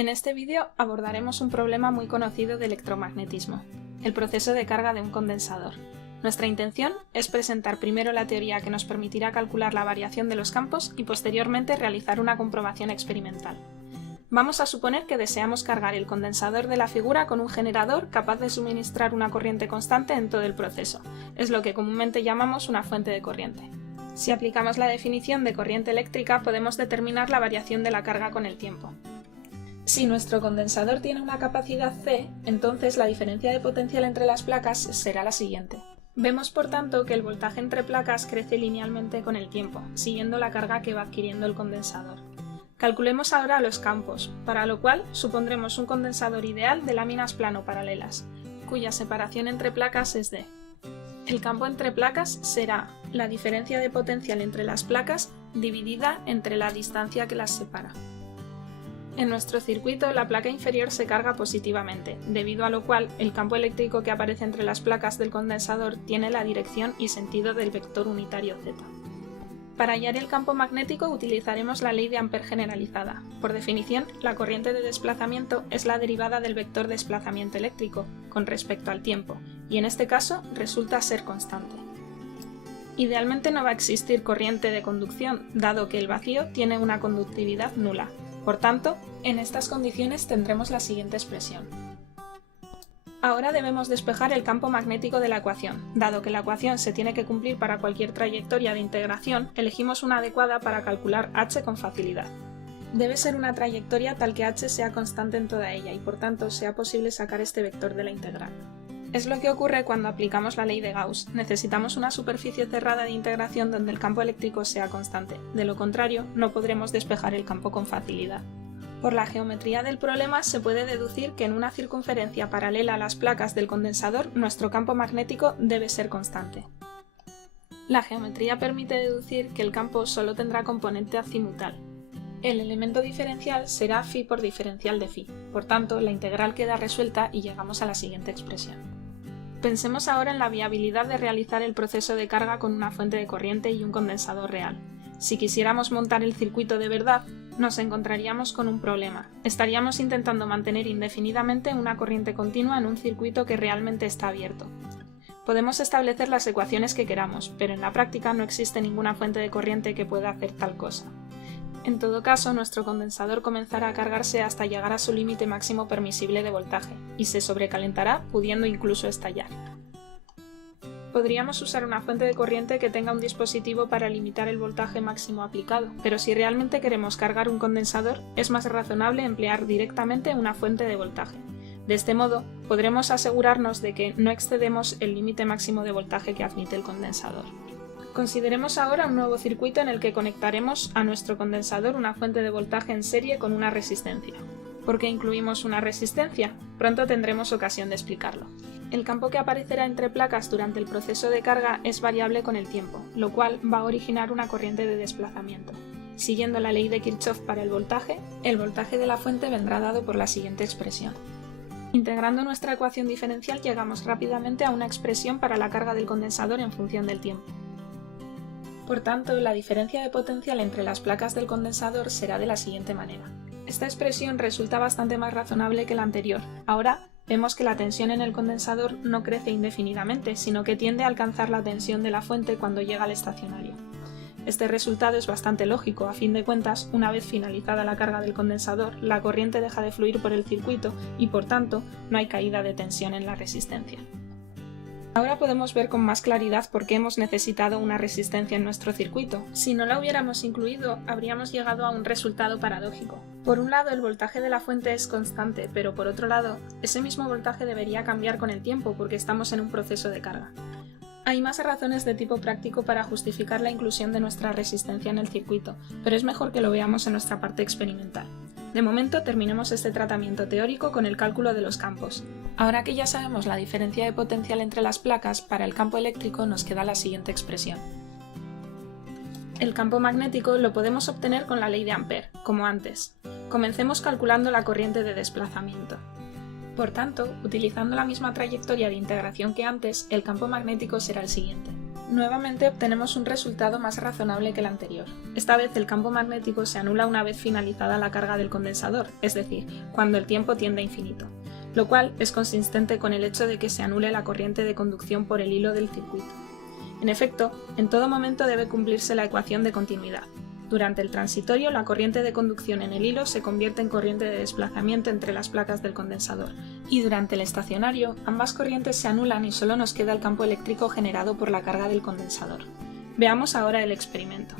En este vídeo abordaremos un problema muy conocido de electromagnetismo, el proceso de carga de un condensador. Nuestra intención es presentar primero la teoría que nos permitirá calcular la variación de los campos y posteriormente realizar una comprobación experimental. Vamos a suponer que deseamos cargar el condensador de la figura con un generador capaz de suministrar una corriente constante en todo el proceso. Es lo que comúnmente llamamos una fuente de corriente. Si aplicamos la definición de corriente eléctrica, podemos determinar la variación de la carga con el tiempo. Si nuestro condensador tiene una capacidad C, entonces la diferencia de potencial entre las placas será la siguiente. Vemos por tanto que el voltaje entre placas crece linealmente con el tiempo, siguiendo la carga que va adquiriendo el condensador. Calculemos ahora los campos, para lo cual supondremos un condensador ideal de láminas plano-paralelas, cuya separación entre placas es D. El campo entre placas será la diferencia de potencial entre las placas dividida entre la distancia que las separa. En nuestro circuito, la placa inferior se carga positivamente, debido a lo cual el campo eléctrico que aparece entre las placas del condensador tiene la dirección y sentido del vector unitario Z. Para hallar el campo magnético utilizaremos la ley de Ampère generalizada. Por definición, la corriente de desplazamiento es la derivada del vector desplazamiento eléctrico con respecto al tiempo, y en este caso resulta ser constante. Idealmente no va a existir corriente de conducción, dado que el vacío tiene una conductividad nula. Por tanto, en estas condiciones tendremos la siguiente expresión. Ahora debemos despejar el campo magnético de la ecuación. Dado que la ecuación se tiene que cumplir para cualquier trayectoria de integración, elegimos una adecuada para calcular h con facilidad. Debe ser una trayectoria tal que h sea constante en toda ella y por tanto sea posible sacar este vector de la integral. Es lo que ocurre cuando aplicamos la ley de Gauss. Necesitamos una superficie cerrada de integración donde el campo eléctrico sea constante. De lo contrario, no podremos despejar el campo con facilidad. Por la geometría del problema se puede deducir que en una circunferencia paralela a las placas del condensador nuestro campo magnético debe ser constante. La geometría permite deducir que el campo solo tendrá componente azimutal. El elemento diferencial será φ por diferencial de φ. Por tanto, la integral queda resuelta y llegamos a la siguiente expresión. Pensemos ahora en la viabilidad de realizar el proceso de carga con una fuente de corriente y un condensador real. Si quisiéramos montar el circuito de verdad, nos encontraríamos con un problema. Estaríamos intentando mantener indefinidamente una corriente continua en un circuito que realmente está abierto. Podemos establecer las ecuaciones que queramos, pero en la práctica no existe ninguna fuente de corriente que pueda hacer tal cosa. En todo caso, nuestro condensador comenzará a cargarse hasta llegar a su límite máximo permisible de voltaje, y se sobrecalentará, pudiendo incluso estallar. Podríamos usar una fuente de corriente que tenga un dispositivo para limitar el voltaje máximo aplicado, pero si realmente queremos cargar un condensador, es más razonable emplear directamente una fuente de voltaje. De este modo, podremos asegurarnos de que no excedemos el límite máximo de voltaje que admite el condensador. Consideremos ahora un nuevo circuito en el que conectaremos a nuestro condensador una fuente de voltaje en serie con una resistencia. ¿Por qué incluimos una resistencia? Pronto tendremos ocasión de explicarlo. El campo que aparecerá entre placas durante el proceso de carga es variable con el tiempo, lo cual va a originar una corriente de desplazamiento. Siguiendo la ley de Kirchhoff para el voltaje de la fuente vendrá dado por la siguiente expresión. Integrando nuestra ecuación diferencial llegamos rápidamente a una expresión para la carga del condensador en función del tiempo. Por tanto, la diferencia de potencial entre las placas del condensador será de la siguiente manera. Esta expresión resulta bastante más razonable que la anterior. Ahora vemos que la tensión en el condensador no crece indefinidamente, sino que tiende a alcanzar la tensión de la fuente cuando llega al estacionario. Este resultado es bastante lógico. A fin de cuentas, una vez finalizada la carga del condensador, la corriente deja de fluir por el circuito y, por tanto, no hay caída de tensión en la resistencia. Ahora podemos ver con más claridad por qué hemos necesitado una resistencia en nuestro circuito. Si no la hubiéramos incluido, habríamos llegado a un resultado paradójico. Por un lado, el voltaje de la fuente es constante, pero por otro lado, ese mismo voltaje debería cambiar con el tiempo porque estamos en un proceso de carga. Hay más razones de tipo práctico para justificar la inclusión de nuestra resistencia en el circuito, pero es mejor que lo veamos en nuestra parte experimental. De momento terminemos este tratamiento teórico con el cálculo de los campos. Ahora que ya sabemos la diferencia de potencial entre las placas, para el campo eléctrico nos queda la siguiente expresión. El campo magnético lo podemos obtener con la ley de Ampère, como antes. Comencemos calculando la corriente de desplazamiento. Por tanto, utilizando la misma trayectoria de integración que antes, el campo magnético será el siguiente. Nuevamente obtenemos un resultado más razonable que el anterior. Esta vez el campo magnético se anula una vez finalizada la carga del condensador, es decir, cuando el tiempo tiende a infinito, lo cual es consistente con el hecho de que se anule la corriente de conducción por el hilo del circuito. En efecto, en todo momento debe cumplirse la ecuación de continuidad. Durante el transitorio, la corriente de conducción en el hilo se convierte en corriente de desplazamiento entre las placas del condensador, y durante el estacionario, ambas corrientes se anulan y solo nos queda el campo eléctrico generado por la carga del condensador. Veamos ahora el experimento.